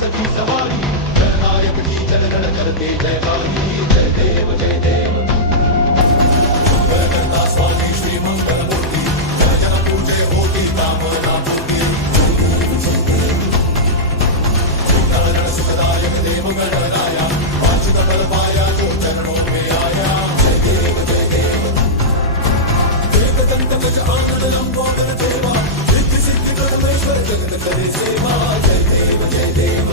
सखी सवारी जननायक की जनगण करते जयकारी जय देव जय देव मंगलकर्ता स्वामी श्री मंगल मूर्ती जन जन पूजे होती कामना पूर्ती सुखदायक सुखदायक देव गणराया वांछित फल पाया जो चरणों में आया जय देव जय देव एकदंत गज आनंद लंबोदर देवा सिद्धि सिद्धि परमेश्वर जगत करे सेवा जय देव जय देव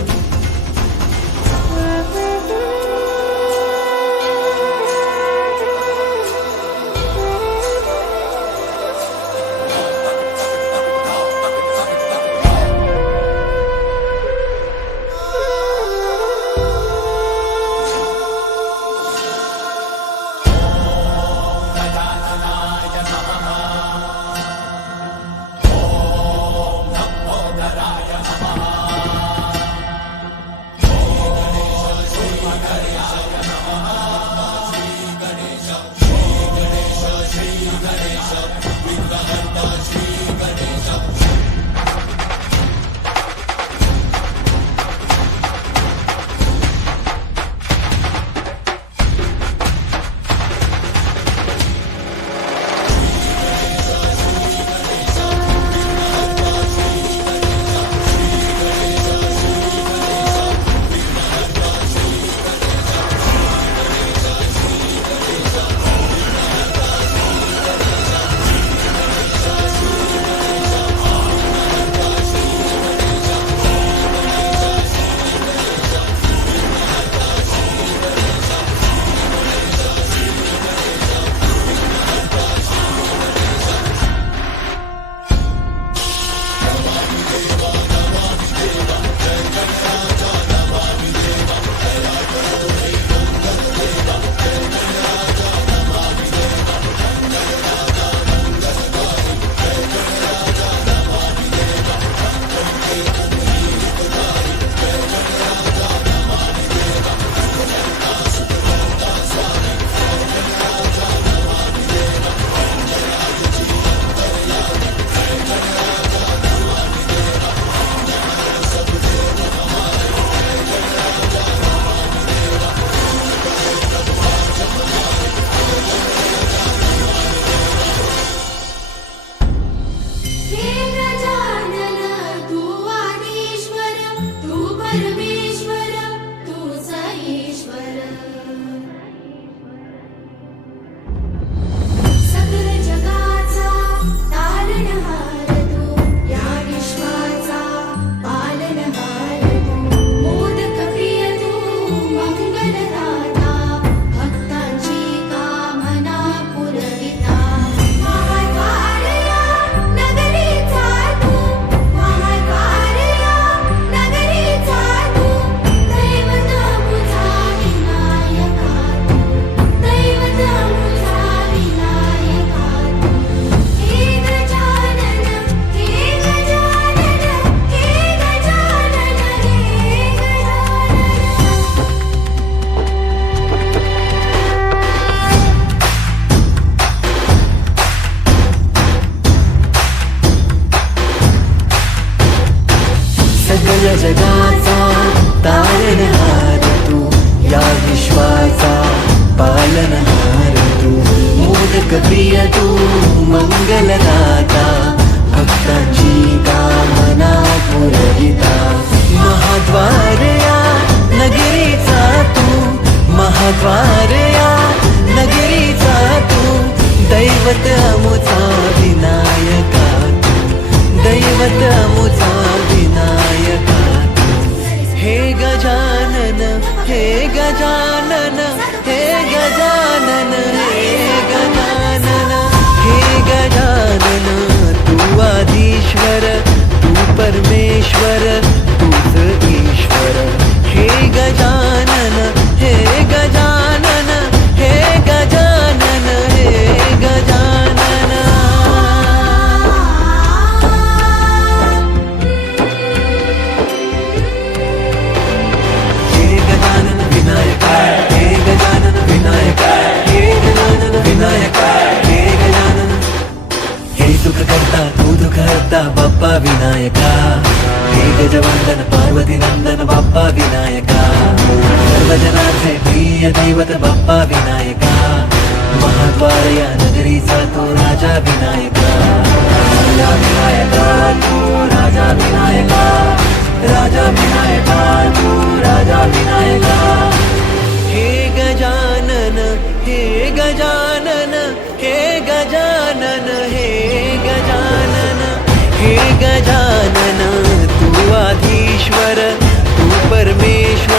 जगाचा तारणहार तू या विश्वाचा पालनहार तू मोदक प्रिय तू मंगलदाता भक्तांची कामना पुरविता महाद्वार या नगरीचा तू महाद्वार या नगरीचा तू दैवत अमुचा विनायका तू दैवत अमुचा विनायका हे गजानन हे गजानन हे गजानन हे गजानन हे गजानन तू आदिश्वर तू परमेश्वर तूच ईश्वर हे गजानन हे गजानन हे गजानन हे गजानन हे गजानन विनायका वंदन पार्वती नंदन बाप्पा विनायका सर्वजनांचे प्रिय दैवत बाप्पा विनायका महाद्वार या नगरीचा तो राजा विनायका राजा विनायका तू राजा विनायका राजा विनायका तू राजा विनायका हे गजानन हे गजानन हे गजानन हे गजानन हे गजानन तू आधीश्वर तू परमेश्वर